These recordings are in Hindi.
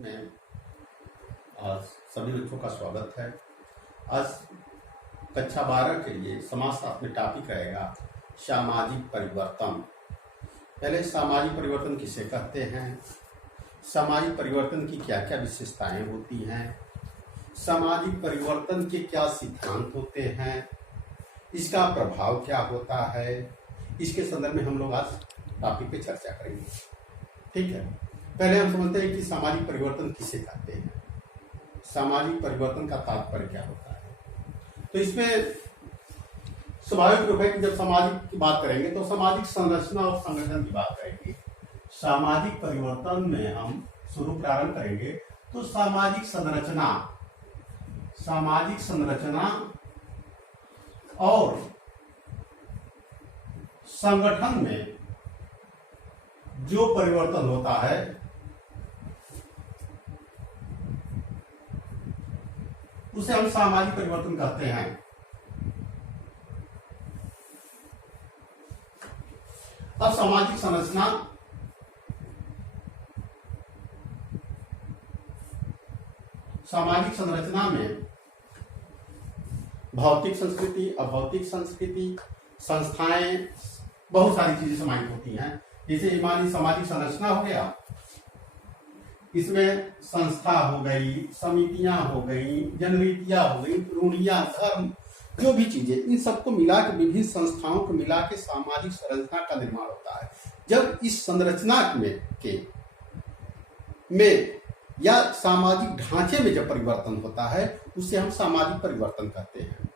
में आज सभी बच्चों का स्वागत है। आज कक्षा 12 के लिए समाजशास्त्र में टॉपिक रहेगा सामाजिक परिवर्तन। पहले सामाजिक परिवर्तन किसे कहते हैं, सामाजिक परिवर्तन की क्या क्या विशेषताएं होती हैं, सामाजिक परिवर्तन के क्या सिद्धांत होते हैं, इसका प्रभाव क्या होता है, इसके संदर्भ में हम लोग आज टॉपिक पे चर्चा करेंगे। ठीक है, पहले हम समझते हैं कि सामाजिक परिवर्तन किसे कहते हैं, सामाजिक परिवर्तन का तात्पर्य क्या होता है। तो इसमें स्वाभाविक रूप है कि जब सामाजिक की बात करेंगे तो सामाजिक संरचना और संगठन की बात करेंगे। सामाजिक परिवर्तन में हम शुरू प्रारंभ करेंगे तो सामाजिक संरचना और संगठन में जो परिवर्तन होता है उसे हम सामाजिक परिवर्तन कहते हैं। अब सामाजिक संरचना में भौतिक संस्कृति, अभौतिक संस्कृति, संस्थाएं, बहुत सारी चीजें समाहित होती हैं। जैसे ईमानी सामाजिक संरचना हो गया, इसमें संस्था हो गई, समितियां हो गई, जनरीतियां हो गई, रूढ़ियां, धर्म, जो भी चीजें, इन सबको मिला के विभिन्न संस्थाओं को मिला के सामाजिक संरचना का निर्माण होता है। जब इस संरचना में या सामाजिक ढांचे में जब परिवर्तन होता है उसे हम सामाजिक परिवर्तन कहते हैं।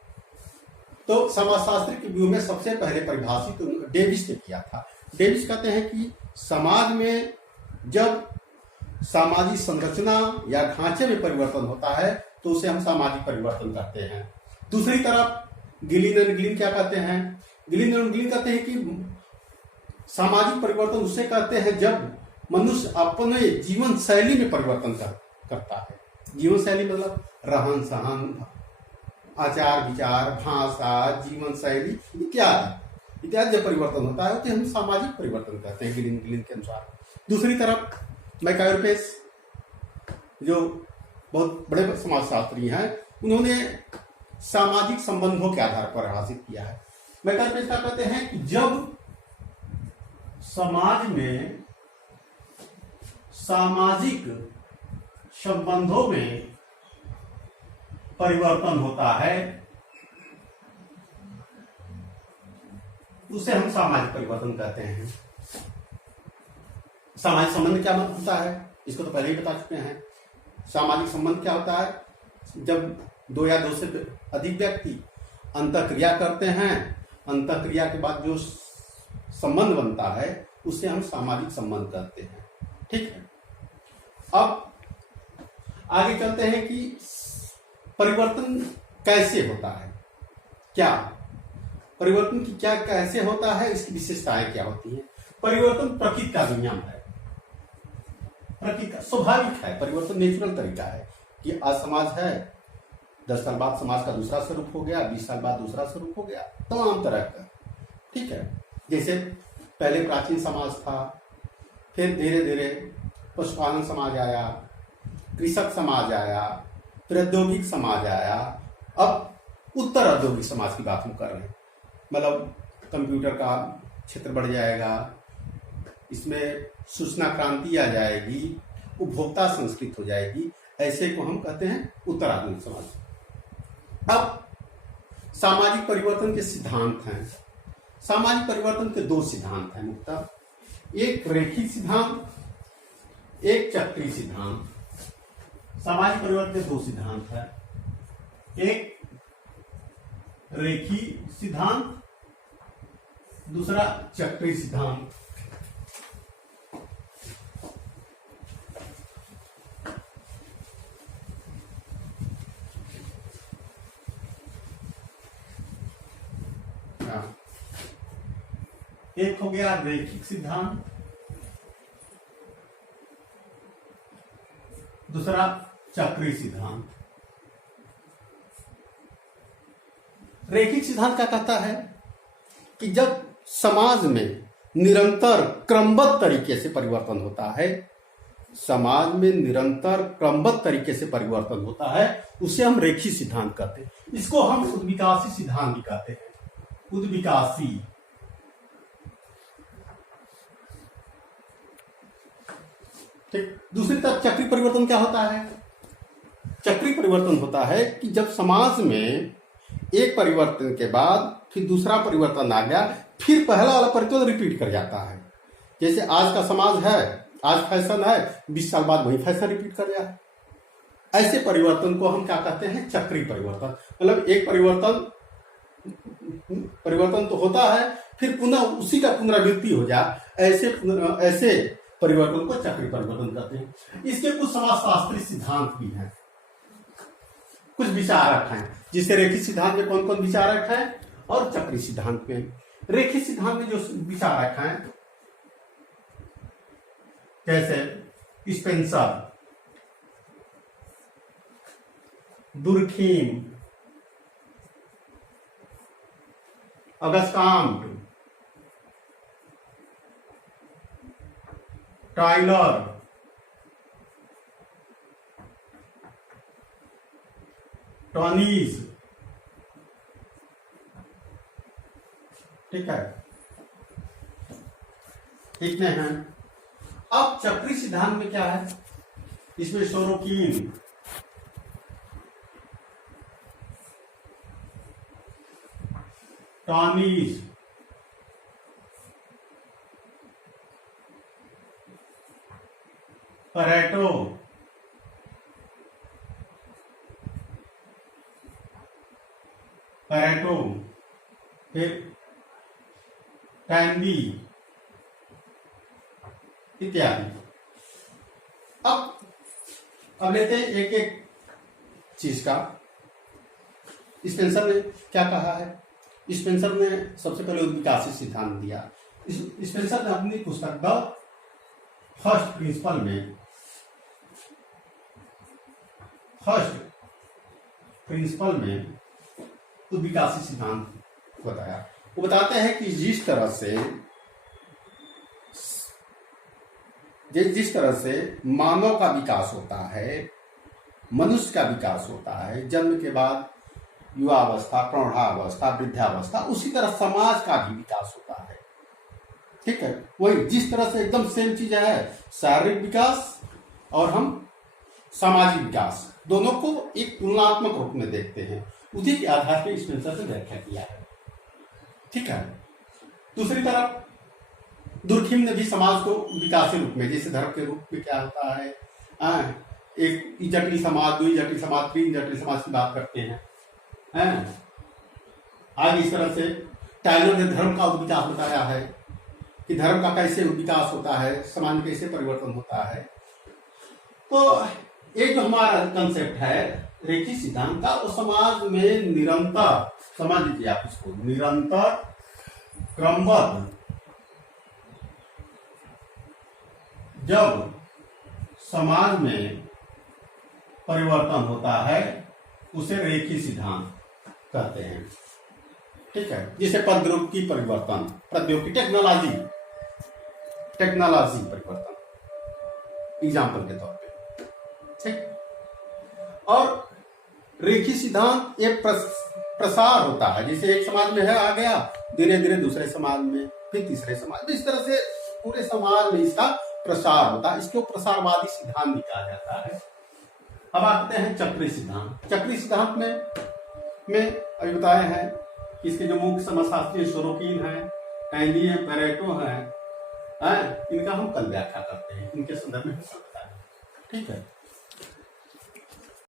तो समाजशास्त्र के व्यू में सबसे पहले परिभाषित डेविस ने किया था। डेविस कहते हैं कि समाज में जब सामाजिक संरचना या ढांचे में परिवर्तन होता है तो उसे हम सामाजिक परिवर्तन कहते हैं। दूसरी तरफ गिलिन एंड गिलिन क्या कहते हैं, गिलिन एंड गिलिन कहते हैं कि सामाजिक परिवर्तन उसे कहते हैं जब मनुष्य अपने जीवन शैली में परिवर्तन करता है। जीवन शैली मतलब रहन सहन, आचार विचार, भाषा, जीवन शैली इत्यादि जब परिवर्तन होता है तो हम सामाजिक परिवर्तन कहते हैं गिलिन गिलिन के अनुसार। दूसरी तरफ मैकायोरपेस जो बहुत बड़े समाजशास्त्री हैं, उन्होंने सामाजिक संबंधों के आधार पर परिभाषित किया है। मैकायोरपेस क्या कहते हैं कि जब समाज में सामाजिक संबंधों में परिवर्तन होता है उसे हम सामाजिक परिवर्तन कहते हैं। सामाजिक संबंध क्या होता है इसको तो पहले ही बता चुके हैं। सामाजिक संबंध क्या होता है, जब दो या दो से अधिक व्यक्ति अंतःक्रिया करते हैं, अंतःक्रिया के बाद जो संबंध बनता है उसे हम सामाजिक संबंध कहते हैं। ठीक है, अब आगे चलते हैं कि परिवर्तन कैसे होता है, क्या परिवर्तन की क्या कैसे होता है, इसकी विशेषताएं क्या होती हैं। परिवर्तन प्रकृति का नियम है, प्रकृति का स्वाभाविक है। परिवर्तन नेचुरल तरीका है कि आज समाज है, 10 साल बाद समाज का दूसरा स्वरूप हो गया, 20 साल बाद दूसरा स्वरूप हो गया, तमाम तरह का। ठीक है, जैसे पहले प्राचीन समाज था, फिर धीरे धीरे पशुपालन समाज आया, कृषक समाज आया, फिर औद्योगिक समाज आया, अब उत्तर औद्योगिक समाज की बात हम कर रहे हैं। मतलब कंप्यूटर का क्षेत्र बढ़ जाएगा, इसमें सूचना क्रांति आ जाएगी, उपभोक्ता संस्कृत हो जाएगी, ऐसे को हम कहते हैं उत्तर आधुनिक समाज। अब सामाजिक परिवर्तन के सिद्धांत हैं। सामाजिक परिवर्तन के 2 सिद्धांत हैं मुख्यतः, एक रैखिक सिद्धांत, एक चक्रीय सिद्धांत। सामाजिक परिवर्तन के 2 सिद्धांत हैं, एक रेखीय सिद्धांत, दूसरा चक्रीय सिद्धांत। एक हो गया रैखिक सिद्धांत, दूसरा चक्रीय सिद्धांत। रैखिक सिद्धांत क्या कहता है कि जब समाज में निरंतर क्रमबद्ध तरीके से परिवर्तन होता है समाज में निरंतर क्रमबद्ध तरीके से परिवर्तन होता है, उसे हम रेखी सिद्धांत कहते हैं। इसको हम उद्विकासी सिद्धांत भी कहते हैं। उद्विकासी। ठीक। दूसरी तरफ चक्रीय परिवर्तन क्या होता है? चक्रीय परिवर्तन होता है कि जब समाज में एक परिवर्तन के बाद फिर दूसरा परिवर्तन आ गया, फिर पहला वाला परिवर्तन रिपीट कर जाता है। जैसे आज का समाज है, आज फैशन है, 20 साल बाद वही फैशन रिपीट कर जाए। ऐसे परिवर्तन को हम क्या कहते हैं? चक्रीय परिवर्तन। मतलब एक परिवर्तन तो होता है, फिर पुनः उसी का पुनरावृत्ति हो जाए, ऐसे परिवर्तन को चक्रीय परिवर्तन कहते हैं। इसके कुछ समाजशास्त्रीय सिद्धांत भी हैं, कुछ विचारक हैं। जिसे रेखी सिद्धांत में कौन कौन विचारक हैं और चक्रीय सिद्धांत में। रेखी सिद्धांत में जो विचारक हैं जैसे स्पेंसर, दुर्खीम, अगस्टाम्ट, टाइलर, टॉनीज, ठीक है, इतने हैं। अब चक्रीय सिद्धांत में क्या है? इसमें सोरोकिन, टॉनीज, परेटो, फिर टैंडी इत्यादि। अब लेते हैं एक एक चीज का। स्पेंसर ने क्या कहा है? स्पेंसर ने सबसे पहले उद्विकासी सिद्धांत दिया। स्पेंसर ने अपनी पुस्तक द फर्स्ट प्रिंसिपल में उद्विकासी सिद्धांत बताया। वो बताते हैं कि जिस तरह से मानव का विकास होता है, मनुष्य का विकास होता है, जन्म के बाद युवावस्था, प्रौढ़ावस्था, वृद्धावस्था, उसी तरह समाज का भी विकास होता है। ठीक है, वही जिस तरह से एकदम सेम चीज है, शारीरिक विकास और हम सामाजिक विकास, दोनों को एक तुलनात्मक रूप में देखते हैं। उसी के आधार पर स्पेंसर ने व्याख्या किया है। ठीक है। दूसरी तरफ दुर्खीम ने भी समाज को विकास रूप में, जैसे धर्म के रूप में क्या होता है, एक जटिल समाज, द्वि जटिल समाज, तीन जटिल समाज की बात करते हैं। आगे इस तरह से टाइलर ने धर्म का विकास बताया है कि धर्म का कैसे विकास होता है, समाज में कैसे परिवर्तन होता है। तो एक जो हमारा कंसेप्ट है रेखी सिद्धांत का, वो समाज में निरंतर, समझ लीजिए आप इसको, निरंतर क्रमबद्ध जब समाज में परिवर्तन होता है उसे रेखी सिद्धांत कहते हैं। ठीक है, जिसे प्रौद्योगिकी परिवर्तन, टेक्नोलॉजी परिवर्तन एग्जाम्पल के तौर पे। ठीक। और रेखी सिद्धांत एक प्रसार होता है, जैसे एक समाज में है आ गया, धीरे धीरे दूसरे समाज में, फिर तीसरे समाज में, इस तरह से पूरे समाज में इसका प्रसार होता है। इसको प्रसारवादी सिद्धांत भी कहा जाता है। अब आते हैं चक्रीय सिद्धांत। चक्रीय सिद्धांत में अभी बताए हैं कि इसके जो मुख्य समाजशास्त्री सोरोकिन है, टैंडी है, पेरेटो है, इनका हम कल व्याख्या करते हैं, इनके संदर्भ में हम बताएंगे। ठीक है।